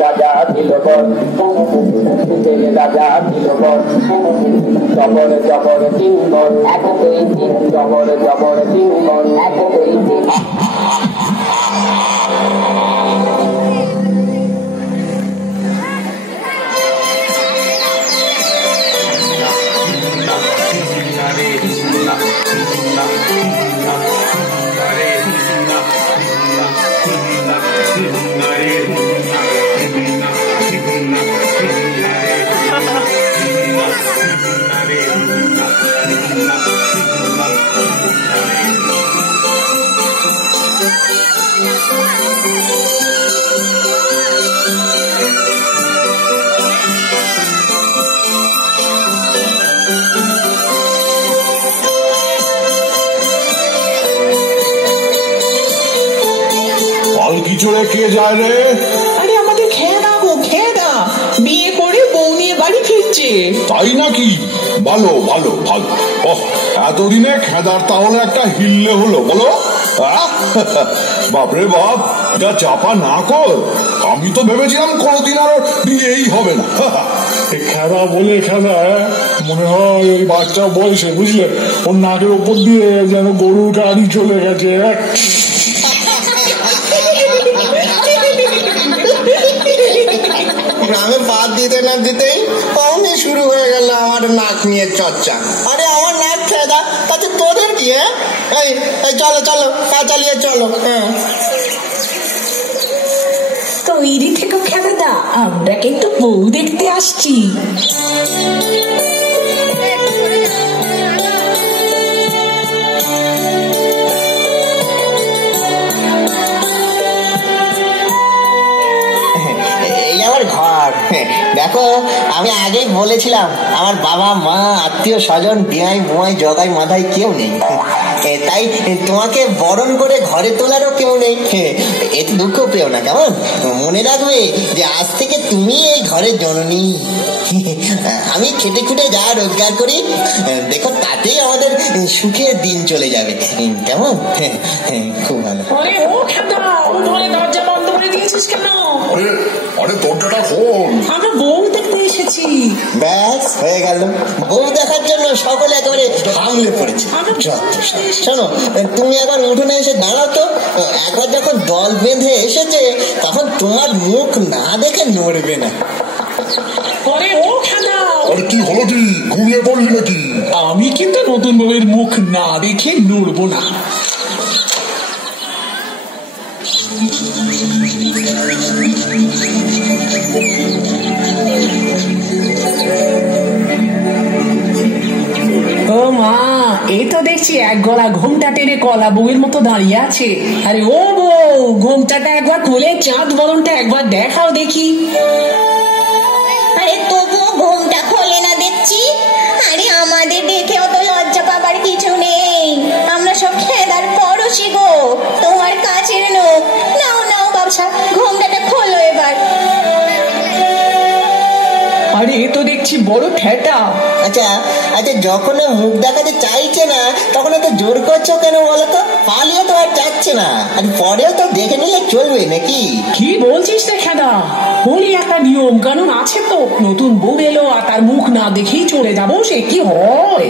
রাজা দিল বল, রাজা দিল বল, জবর জবর তিন বল, এক দুই তিন, জবর জবর তিন বল, এক দুই তিন। চলে কে যায় রে? আরে আমাদের খেদা গো, খেদা বিয়ে করে বউ নিয়ে বাড়ি ফিরছে। তাই নাকি? ভালো ভালো ভালো। এতদিনে খেদার তাহলে একটা হিললে হলো বলো। বাপরে বাপ, যা চাপা না কর। আমি তো ভেবেছিলাম কোনোদিন আরো বিয়েই হবে না। খেদা বলে খেদা, মনে হয় ওই বাচ্চা বয়সে বুঝলে ওর নাকের উপর দিয়ে যেন গরুর গাড়ি চলে গেছে। গ্রামে বাদ দিতে না দিতেই অমনি শুরু হয়ে গেল আমার নাক নিয়ে চর্চা। আরে আমার নাক খেদা, তাতে তোদের কি? এই চলো চলো, পা চালিয়ে চলো। তৈরি থেকে খেদাদা, আমরা কিন্তু বউ দেখতে আসছি। ঘর দেখো, আমি আগেই বলেছিলাম আমার বাবা মা আত্মীয় স্বজন বিয়াই বুয়াই জগাই মাথায় কেউ নেই, তাই তোমাকে বরণ করে ঘরে তোলারও কেউ নেই। এতে দুঃখ পেও না কেমন? মনে রাখবে যে আজ থেকে তুমি এই ঘরের জননী। আমি খেটে খুটে যা রোজগার করি দেখো, তাতেই আমাদের সুখের দিন চলে যাবে কেমন? খুব ভালো। দরজা বন্ধ করে দিয়েছিস কেন? আরে দরজাটা খোল, আমরা বউ দেখতে এসেছি। ব্যাস হয়ে গেল, বউ দেখার জন্য সকলে একেবারে হামলে পড়েছে। শোনো, তুমি একবার উঠোনে এসে দাঁড়াও তো। একবার যখন দল বেঁধে এসেছে তখন তোমার মুখ না দেখে নড়বে না। আরে কি হলো, কি ঘুমিয়ে পড়লি নাকি? আমি কিন্তু নতুন বউয়ের মুখ না দেখে নড়বো না। ও মা, এই তো দেখছি এক গলা ঘোমটা টেনে কলা বউয়ের মতো দাঁড়িয়ে আছে। আরে ও বউ, ঘোমটাটা একবার খুলে চাঁদ বরণটা একবার দেখাও দেখি। আরে তবুও ঘোমটা খোলে না দেখছি। আরে আমাদের দেখেও তো লজ্জা পাবার কিছু নেই, আমরা সব খেদার পড়শি গো, তোমার কাছের লোক। নাও নাও বাবসা, ঘোমটাটা খোলো এবার। আরে এ তো দেখছি বড় ঠেটা। আচ্ছা আচ্ছা, যখন মুখ দেখাতে চাইছে না তখন তো জোর করছো কেন বলো তো? পালিয়ে তো আর যাচ্ছে না, আর পরেও তো দেখে নিলে চলবে নাকি? কি বলছিস রে খেদা? বলি একটা নিয়ম কানুন আছে তো, নতুন বউ এলো আর তার মুখ না দেখেই চলে যাবো, সে কি হয়?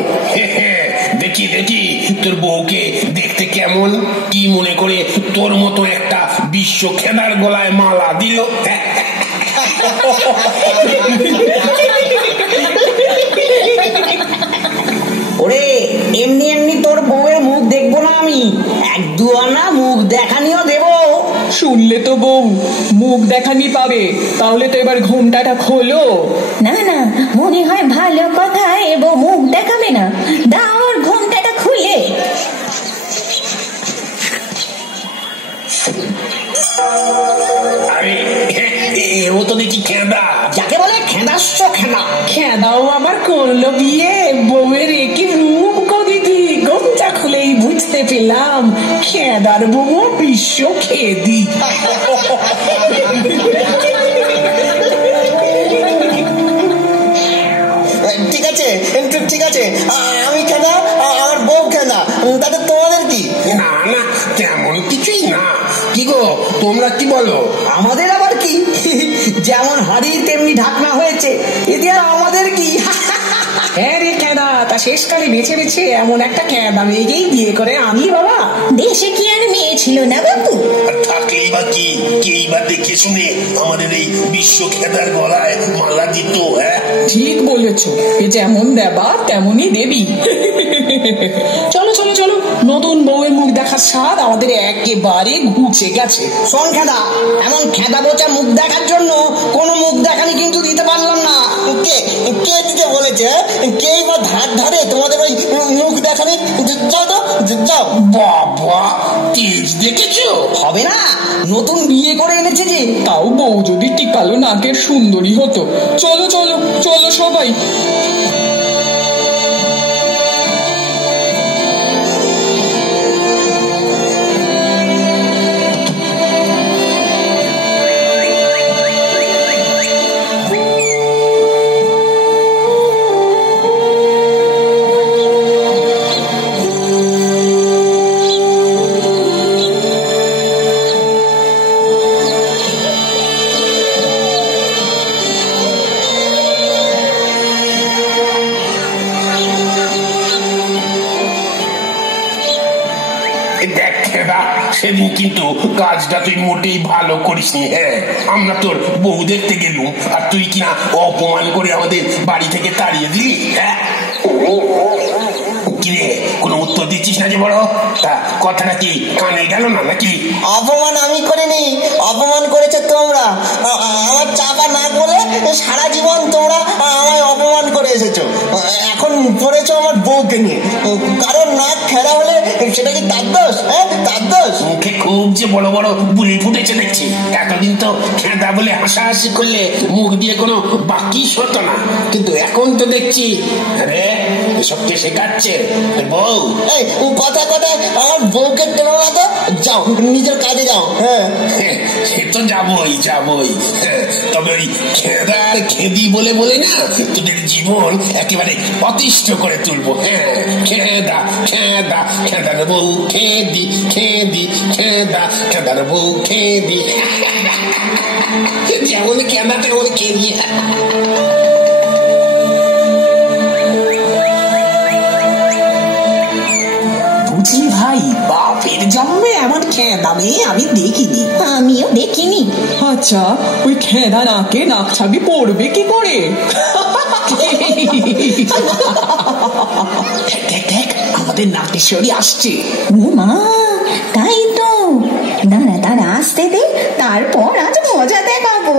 দেখি দেখি তোর বউকে দেখতে কেমন, কি মনে করে তোর মতো একটা বিশ্ব খেদার গলায় মালা দিল। ওরে, এমনি এমনি তোর বউয়ের মুখ দেখবো না আমি, এক দুয়ানা মুখ দেখানিও দেবো। শুনলে তো বউ, মুখ দেখানি পাবে, তাহলে তো এবার ঘোমটাটা খোলো। না না, মনে হয় ভালো কথা, এবো মুখ দেখাবে না, দাও ওর ঘোমটাটা খুলে। আরে ও তো দেখি খেদা, যাকে বলে খেদাস্য খেদা। খেদাও আবার করলো বিয়ে, বউয়ের একই রূপ কদিদি, ঘোমটা খুলেই বুঝতে পেলাম খেদার বউ বিশ্ব খেদি। তেমনি ঢাকনা হয়েছে, এতে আর আমাদের কি? হ্যাঁ রে খেদা, তা শেষকালে বেছে বেছে এমন একটা খেদা মেয়েকেই বিয়ে করে আনি বাবা। দেশে কি আর মেয়ে ছিল না বাবু? আর থাকলেই বা কি, কেই বা দেখে শুনে আমাদের এই বিশ্ব খেদার গলায় মালা দিত? হ্যাঁ ঠিক বলেছ, এ যেমন দেবা তেমনই দেবী। চলো চলো চলো, নতুন বউয়ের মুখ দেখার স্বাদ আমাদের একেবারে ঘুচে গেছে। শোন খেদা, এমন খেদা বোচা মুখ দেখার জন্য কোনো মুখ দেখানি কিন্তু দিতে পারলাম না। কে কে দিতে বলেছে? কেই বা ধার ধারে তোমাদের ওই মুখ দেখানি? যাও তো, যাও। বাবা, তেজ দেখেছো? হবে না, নতুন বিয়ে করে এনেছে যে। তাও বউ যদি টিকালো নাকের সুন্দরী হতো। চলো চলো চলো সবাই। দেখ খেদা, সেদিন কিন্তু কাজটা তুই মোটেই ভালো করিসনি। হ্যাঁ, আমরা তোর বউ দেখতে গেলুম আর তুই কিনা অপমান করে আমাদের বাড়ি থেকে তাড়িয়ে দিলি। হ্যাঁ কিরে, কোনো উত্তর দিচ্ছিস না যে বড়? তা কথাটা কি কানে গেল না নাকি? অপমান আমি করিনি, অপমান করেছে তোমরা। আমার চাপা নাক বলে সারা জীবন তোমরা আমায় অপমান করে এসেছো। এখন পড়েছো আমার বউকে নিয়ে। কারণ নাক খেরা হলে সেটা কি তার দোষ? হ্যাঁ, তার দোষ? মুখে খুব যে বড় বড় বুলি ফুটেছে দেখছি। এতদিন তো খেদা বলে হাসাহাসি করলে মুখ দিয়ে কোনো বাকি হতো না, কিন্তু এখন তো দেখছি আরে এসব কে শেখাচ্ছে? বউ এই কথা কথা আমার বউকে টেনো না তো। যাও, নিজের কাজে যাও। হ্যাঁ, সে তো যাবই যাবই। তবে ওই খেদার খেদি বলে বলে না তোদের জীবন একেবারে অতিষ্ঠ করে তুলবো। হ্যাঁ, খেদা খেদা খেদার বউ খেদি খেদি খেদা খেদার বউ খেদি। যেমন খেদা তেমন খেদি। বুঝলি ভাই, বাপের জন্মে এমন খেদা মেয়ে আমি দেখিনি। আমিও দেখিনি। আচ্ছা, ওই খেদা নাকে নাক ছাবি পড়বে কি করে? দেখ দেখ, আমাদের নাটেশ্বরী আসছে। ও মা, তাই তো। দাঁড়া দাঁড়া, আসতে দে, তারপর আজ মজা দেখাবো।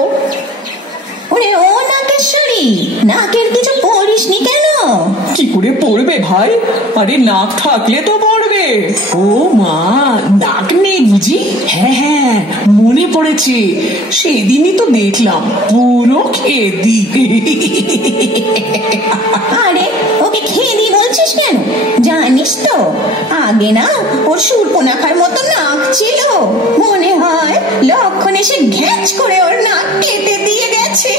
ওরে ও নাকেশ্বরী, নাকের কিছু পড়িসনি কেন? কি করে পড়বে ভাই? আরে নাক থাকলে তো পড়বে। ও মা, নাক নেই বুঝি? হ্যাঁ হ্যাঁ, মনে পড়েছে, সেদিনই তো দেখলাম পুরো খেদি। আরে ওকে খেদি বলছিস কেন? জানিস তো আগে না ওর সুর্পনাখার মতো নাক ছিল। মনে হয় লক্ষণ এসে ঘ্যাচ করে ওর নাক কেটে দিয়ে গেছে।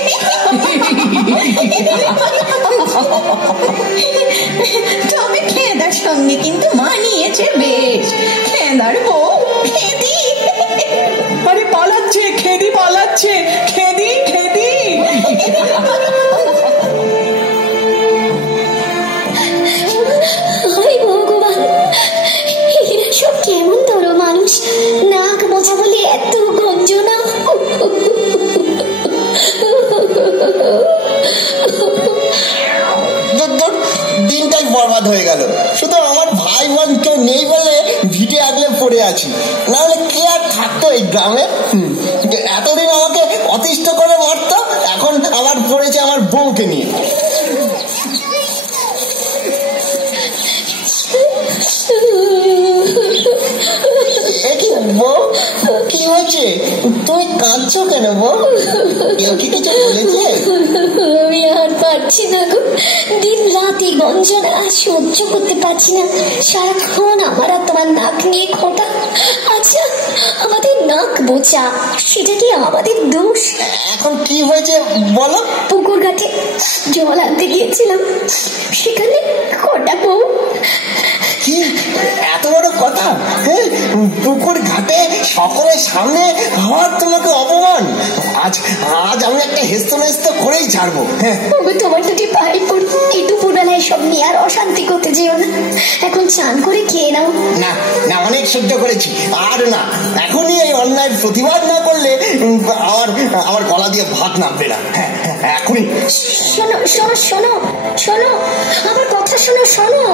তবে খেদার সঙ্গে কিন্তু মানিয়েছে বেশ। খেদার বউ খেদি। আরে পালাচ্ছে খেদি, পালাচ্ছে খেদি খেদি। ভগবান, এরা সব কেমন ধরো মানুষ, নাক মোছা বলে এত গঞ্জনা। দিনটাই বরবাদ হয়ে গেল। শুধু আমার ভাই বোন কেউ নেই বলে ভিটে আগলে পড়ে আছি, না হলে কে আর থাকতো এই গ্রামে? এতদিন আমাকে অতিষ্ঠ করে মারতো, এখন আবার পড়েছে আমার বউকে নিয়ে। বউ, কি হয়েছে? তুমি কাঁদছো কেন বউ? কেউ কি কিছু বলেছে? আমি আর পারছি না গো, দিন রাতে গঞ্জনা সহ্য করতে পারছি না। সারাক্ষণ আমার আর তোমার নাক নিয়ে খোঁটা। আচ্ছা, আমাদের নাক বোচা, সেটা কি আমাদের দোষ? এখন কি হয়েছে বলো? পুকুর ঘাটে জল আনতে গিয়েছিলাম, সেখানে কটা বউ। কি এত বড় কথা? পুকুর ঘাটে সকলের সামনে আবার তোমাকে অপমান? আজ আজ আমি একটা হেস্ত করেই ছাড়বো। হ্যাঁ তোমার দুটি পায়ে পড়ি, এই দুপুরবেলায় সব নিয়ে আর অশান্তি করতে যেও না। এখন চান করে খেয়ে নাও। না না, অনেক সহ্য করেছি, আর না। এখনই এই অন্যায়ের প্রতিবাদ না করলে আমার গলা দিয়ে ভাত নামবে না। হ্যাঁ এখনই। শোনো শোনো শোনো শোনো, আমার কথা শোনো শোনো।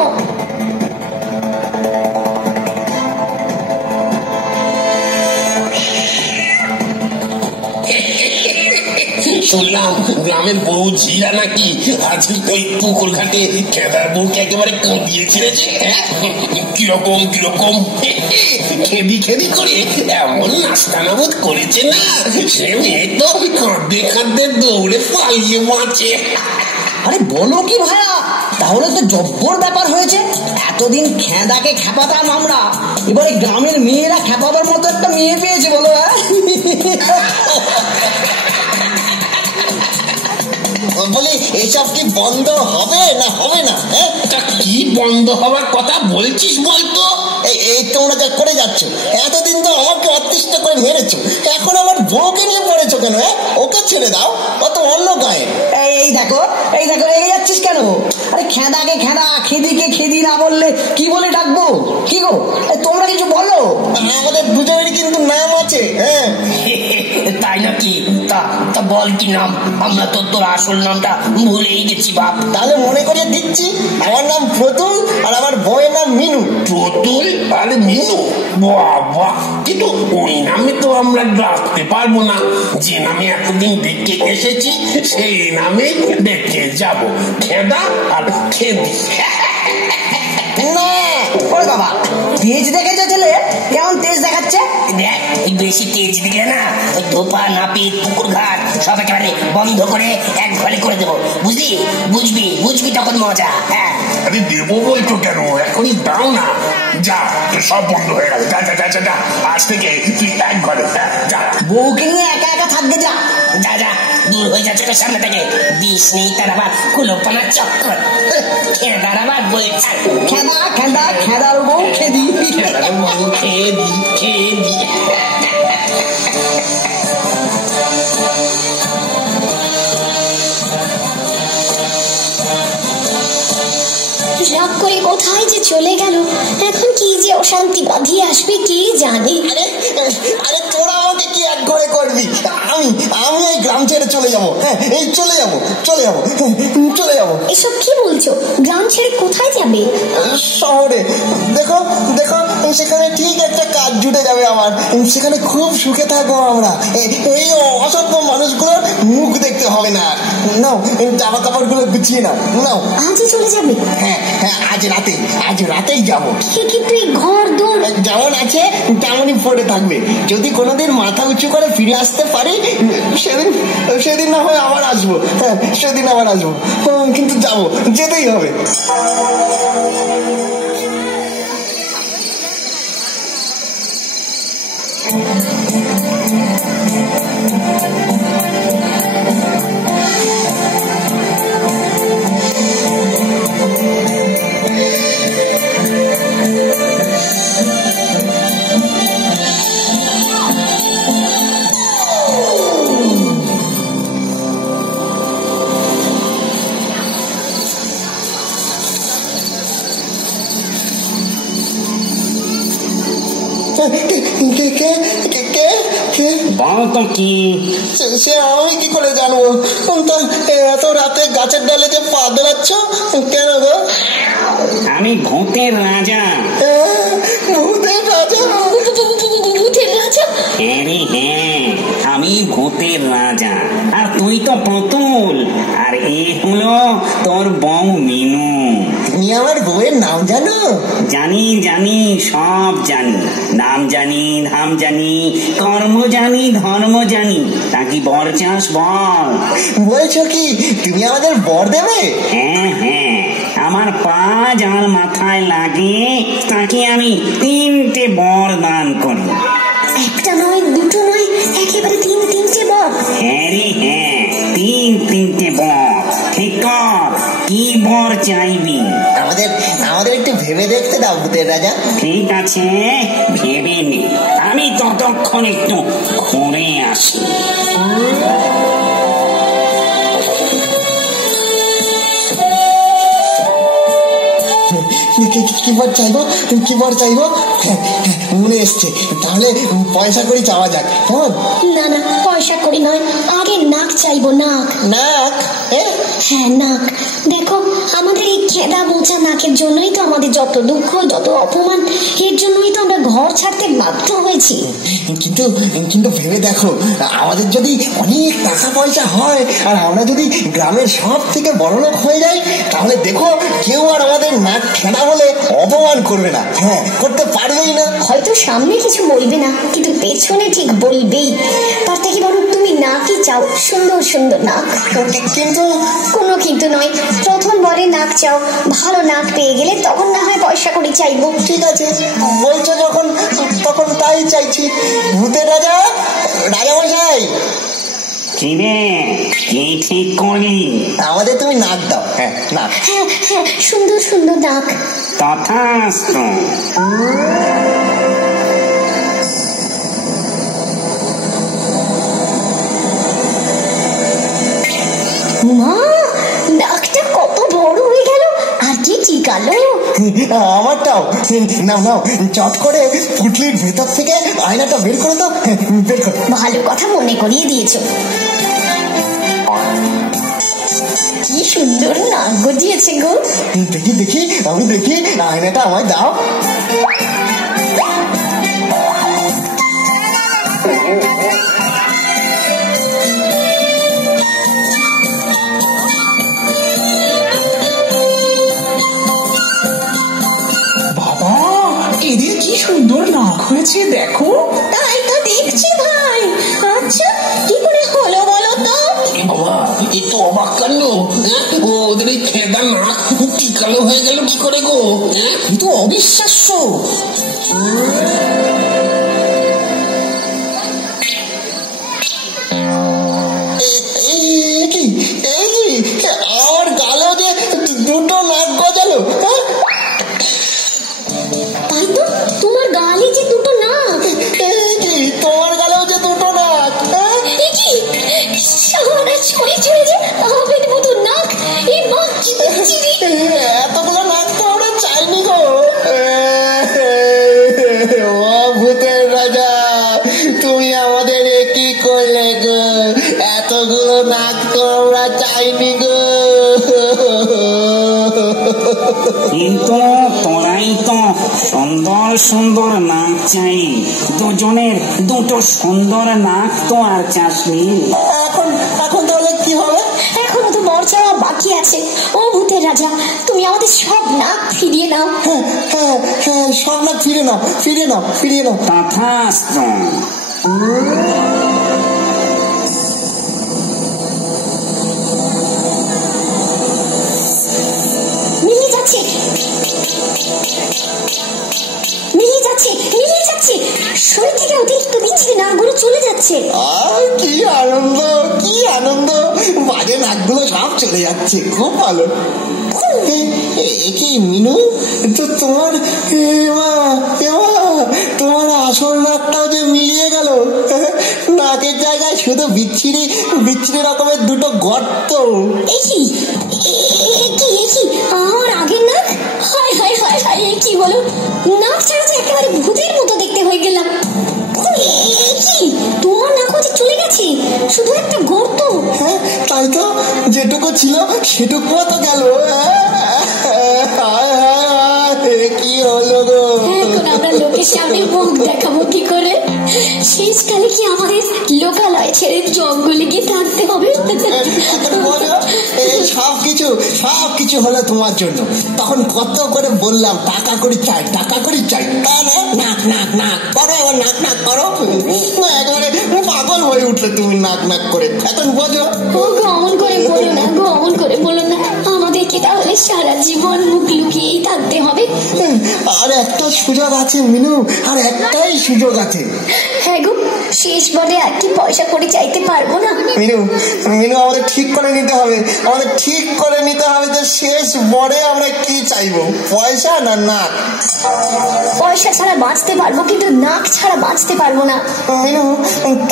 শুনলাম গ্রামের বউ ঝিরা নাকি আজ ওই পুকুর ঘাটে খেদার বউকে একেবারে কাঁদিয়ে ছেড়েছে। কিরকম কিরকম খেদি করে এমন নাস্তানাবুদ করেছে না, সে মেয়ে তো কাঁদতে দৌড়ে পালিয়ে বাঁচে। আরে বলো কি ভাইয়া, তাহলে তো জব্বর ব্যাপার হয়েছে। এতদিন খেদাকে খেপাতাম আমরা, এবারে গ্রামের মেয়েরা খেপাবার মতো একটা মেয়ে পেয়েছে বলো। বলি এসব কি বন্ধ হবে না হবে না? হ্যাঁ কি বন্ধ হওয়ার কথা বলছিস বলতো? এই তোমরা যা করে যাচ্ছ, এতদিন তো আমাকে অতিষ্ঠ করে মেরেছো, এখন আমার বউকে নিয়ে পড়েছো কেন? হ্যাঁ ওকে ছেড়ে দাও, অত অন্য গায়ে। এই দেখো রেগে যাচ্ছিস কেন? আরে খেদাকে খেদা, খেদিকে খেদি না বললে কি বলে ডাকবো? কি গো তোমরা কিছু বলো। আমাদের দুজনেরই কিন্তু নাম আছে। হ্যাঁ তাই নাকি? তা বল কি নাম? আমরা তো তোর আসল নামটা ভুলেই গেছি বাপ। তাহলে মনে করিয়ে দিচ্ছি, আমার নাম প্রতুল আর আমার বউয়ের নাম মিনু। প্রতুল আর মিনু? বাবা, কিন্তু ওই নামে তো আমরা ডাকতে পারবো না। যে নামে এতদিন দেখে এসেছি সেই নামে দেখে যাব, খেদা আর খেদি। না ওরে বাবা, তেজ দেখেছে ছেলে, কেমন তেজ দেখাচ্ছে? বেশি তেজ দিকে না, ধোপা নাপিত পুকুর ঘাট সব একেবারে বন্ধ করে এক ঘরে করে দেবো, বুঝবি তখন মজা। হ্যাঁ আরে দেবো বলছো কেন? এখনই দাও না। যা, সব বন্ধ হয়ে গেল। যা আজ থেকে তুই এক ঘরে যা। বউকে নিয়ে একা একা থাকবে। যা দূর হয়ে যাচ্ছে তোর সামনে থেকে। বিষ নেই তার আবার কুলোপানার চক্কর। খেদার আবার বই খেদার বউ খেদি। রাগ করে কোথায় যে চলে গেল, এখন কি যে অশান্তি বাঁধিয়ে আসবে কে জানে। আরে তোরা আমাকে কি এক ঘরে করবি? আমি এই গ্রাম ছেড়ে চলে যাবো। হ্যাঁ এই চলে যাবো। এসব কি বলছো? গ্রাম ছেড়ে কোথায় যাবে? শহরে। দেখো সেখানে ঠিক একটা কাজ জুটে যাবে আমার, সেখানে খুব সুখে থাকবো আমরা। এই অসভ্য মানুষগুলোর মুখ দেখতে হবে না। নাও জামা কাপড় গুলো গুছিয়ে নাও। আজই চলে যাবে? হ্যাঁ আজ রাতেই যাবো। কিন্তু এই ঘর দোর যেমন আছে তেমনই পড়ে থাকবে। যদি কোনোদিন মাথা উঁচু করে ফিরে আসতে পারি, সেদিন না হয় আবার আসবো। হ্যাঁ সেদিন আবার আসবো, কিন্তু যাবো, যেতেই হবে। বলতো কি? সে আমি কি করে জানবো? এত রাতে গাছের ডালে যে পা দোলাচ্ছ কেন গো? আমি ভূতের রাজা। ভূতের রাজা? হ্যাঁ আমি ভূতের রাজা, আর তুই তো পুতুল, আর এ হলো তোর বউ মিনু। তুমি আমার বউয়ের নাম জানো? জানি সব জানি। নাম জানি, ধাম জানি, কর্ম জানি, ধর্ম জানি। তা কি বর চাস বল? বলছো কি তুমি আমাদের বর দেবে? হ্যাঁ আমার পা যার মাথায় লাগে তাকে আমি 3টে বর দান করি। একটা নয়, দুটো নয়, একেবারে 3টে বর। হ্যাঁ 3টে বর। ঠিক কর। কি বর চাইবি? আমাদের আমাদের একটু ভেবে দেখতে দাও ভূতের রাজা। ঠিক আছে, ভেবে নে, আমি ততক্ষণ একটু ঘুরে আসি। কি বর চাইবো, কি বর চাইবো? মনে এসছে, তাহলে পয়সা করে চাওয়া যাক। কেমন? না না, পয়সা করি নয়, আগে নাক চাইবো। নাক? নাক? হ্যাঁ নাক। দেখো, আমাদের এই খেদা বোঝা নাকের জন্যই তো আমাদের যত দুঃখ, যত অপমান, এর জন্যই তো আমরা ঘর ছাড়তে বাধ্য হয়েছি। কিন্তু কিন্তু ভেবে দেখো, আমাদের যদি অনেক টাকা পয়সা হয় আর আমরা যদি গ্রামের সব থেকে বড়লোক হয়ে যাই, তাহলে দেখো কেউ আর আমাদের নাক খেদা বলে অপমান করবে না। হ্যাঁ, করতে পারবেই না। হয়তো সামনে কিছু বলবে না, কিন্তু পেছনে ঠিক বলবেই। তার থেকে বরং তুমি নাকই চাও, সুন্দর সুন্দর নাক। কিন্তু কোনো কিন্তু নয়, প্রথম বরে নাক চাও, ভালো নাক পেয়ে গেলে তখন না হয় পয়সা করে চাইবো। ঠিক আছে, বলছো যখন, তখন তাই চাইছি। ভূতের রাজা, রাজামশাই। কি রে, কি ঠিক করলি? আমাদের তুমি নাক দাও। হ্যাঁ, নাক। হ্যাঁ হ্যাঁ, সুন্দর সুন্দর নাক। তথাস্তু। মা, নাকটা কত বড় হয়ে গেল, আর কি চিকালো। আমারটাও। নাও নাও, চট করে পুটলির ভেতর থেকে আয়নাটা বের করে দাও। বের করো। ভালো কথা মনে করিয়ে দিয়েছো। কি সুন্দর নাক গজিয়েছে গো। দেখি দেখি, আমি দেখি, আয়নাটা আমায় দাও। বাবা, এদের কি সুন্দর নাক হয়েছে দেখো। তাই তো দেখছি ভাই। আচ্ছা, কি করে হলো বলো তো? বাবা, এ তো অবাক কাণ্ড। ওদের এই খেদা নাক কি কালো হয়ে গেল কি করে গো? এ তো অবিশ্বাস্য। আমার গালেও যে দুটো নাক গজালো। তাই তো, তোমার গালে যে দুটো নাক। তোমার গালেও যে দুটো নাক। সারা ছড়ে ছড়ে যে আবেদ মতো নাক। এই মা, কি দেখছি রে। এতগুলো নাক তো আমরা চাইনি গো। ও ভূতের রাজা, তুমি আমাদের কি করলে গো? এতগুলো নাক তো আমরা চাইনি গো। কিন্তু তোরাই তো সুন্দর সুন্দর নাক চাই, দুজনের দুটো সুন্দর নাক তো আর চাসনি। এখন এখন তাহলে কি হবে? এখনো তো বর চাওয়া বাকি আছে। ও ভূতের রাজা, তুমি আমাদের সব নাক ফিরিয়ে নাও। হ্যাঁ হ্যাঁ হ্যাঁ, সব নাক ফিরে নাও, ফিরে নাও, ফিরিয়ে নাও। তথাস্তু। মিলিয়ে যাচ্ছে, মিলিয়ে যাচ্ছে, মিলিয়ে যাচ্ছে। শরীর থেকে অতিরিক্ত বিচ্ছিরি নাকগুলো চলে যাচ্ছে। আর কি আনন্দ, কি আনন্দ! বাজে নাকগুলো সব চলে যাচ্ছে, খুব ভালো। কি মিনু, তো তোমার তোমার আসল নাকটাও যে মিলিয়ে গেল। নাকের জায়গায় শুধু বিচ্ছিরি বিচ্ছিরি রকমের দুটো গর্ত। কি আমার আগের নাক? হায় হায় হায় হায়, কি বলো? নাক ছাড়া যে একেবারে ভূতের মতো দেখতে হয়ে গেলাম। কি, তোমার নাক হতে চলে গেছে, শুধু একটা গর্ত। হ্যাঁ, তাই তো, যেটুকু ছিল সেটুকুও তো গেল। কি হলো গো? এখন আমরা লোকের সামনে মুখ দেখাবো কি করে? শেষকালে কি আমাদের লোকালয় ছেড়ে জঙ্গলে গিয়ে থাকতে হবে? এই সবকিছু হলো তোমার জন্য। তখন কত করে বললাম টাকা করে চাই, টাকা করে চাই। নাক নাক নাক করো, এবার নাক নাক করো। একেবারে পাগল হয়ে উঠলে তুমি নাক নাক করে। এখন বোঝো? অমন করে বলো না গো, অমন করে বলো না। আমাদেরকে তাহলে সারা জীবন মুখ লুকিয়েই থাকতে হবে। আর একটা সুযোগ আছে মিনু, আর একটাই সুযোগ আছে। হ্যাঁ গো, শেষ বলে আর কি পয়সা করে চাইতে পারবো না? মিনু মিনু আমাদের ঠিক করে নিতে হবে, আমাদের ঠিক করে নিতে হবে যে শেষ বরে আমরা কি চাইবো, পয়সা না নাক? পয়সা ছাড়া বাঁচতে পারবো, কিন্তু নাক ছাড়া বাঁচতে পারবো না। মিনু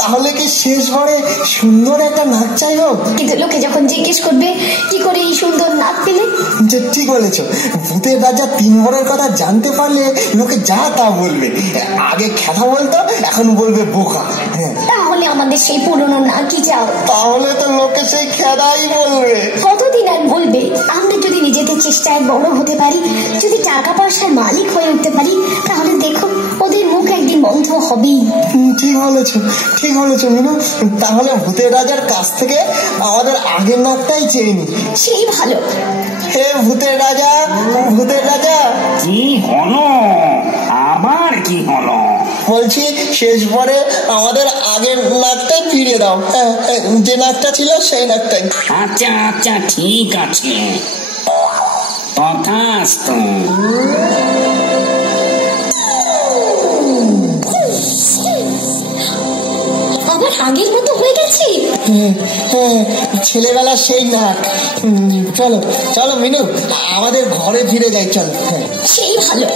তাহলে কি শেষ বরে সুন্দর একটা নাক চাইবো? কিন্তু লোকে যখন জিজ্ঞেস করবে কি করে এই সুন্দর নাক পেলে? যে ঠিক বলেছো, ভূতের রাজা 3 বরের কথা জানতে পারলে লোকে যা তা বলবে। আগে খেলা বলতো, এখন বলবে বোকা। তাহলে আমাদের সেই পুরনো নাকই চাও? তাহলে তো লোকে সেই খেদাই বলবে। কতদিন আর বলবে? আমরা যদি নিজেদের চেষ্টায় বড় হতে পারি, যদি টাকা পয়সার মালিক হয়ে উঠতে পারি, তাহলে দেখো ওদের মুখ একদিন বন্ধ হবেই। ঠিক বলেছো, ঠিক বলেছো মিনু। তাহলে ভূতের রাজার কাছ থেকে আমাদের আগের নাকটাই চেয়ে নি। সেই ভালো। হে ভূতের রাজা, ভূতের রাজা। কি হলো? আবার কি হলো? বলছি শেষ পরে আমাদের আগের নাকটাই ফিরিয়ে দাও, যে নাকটা ছিল সেই নাকটাই। আচ্ছা আচ্ছা ঠিক আছে, তথাস্তু। আবার আগের মতো হয়ে গেছে। ছেলেবেলা সেই নাক। চলো চলো মিনু, আমাদের ঘরে ফিরে যাই, চলো। সেই ভালো।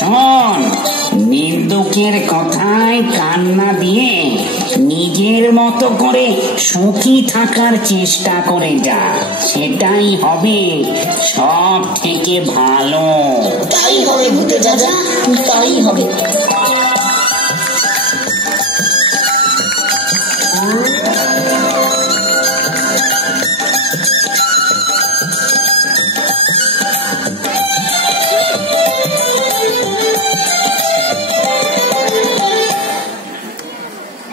শোন, নিন্দুকের কথায় কান্না দিয়ে নিজের মতো করে সুখী থাকার চেষ্টা করে যা, সেটাই হবে সব থেকে ভালো। তাই হবে ভূতের রাজা, তাই হবে।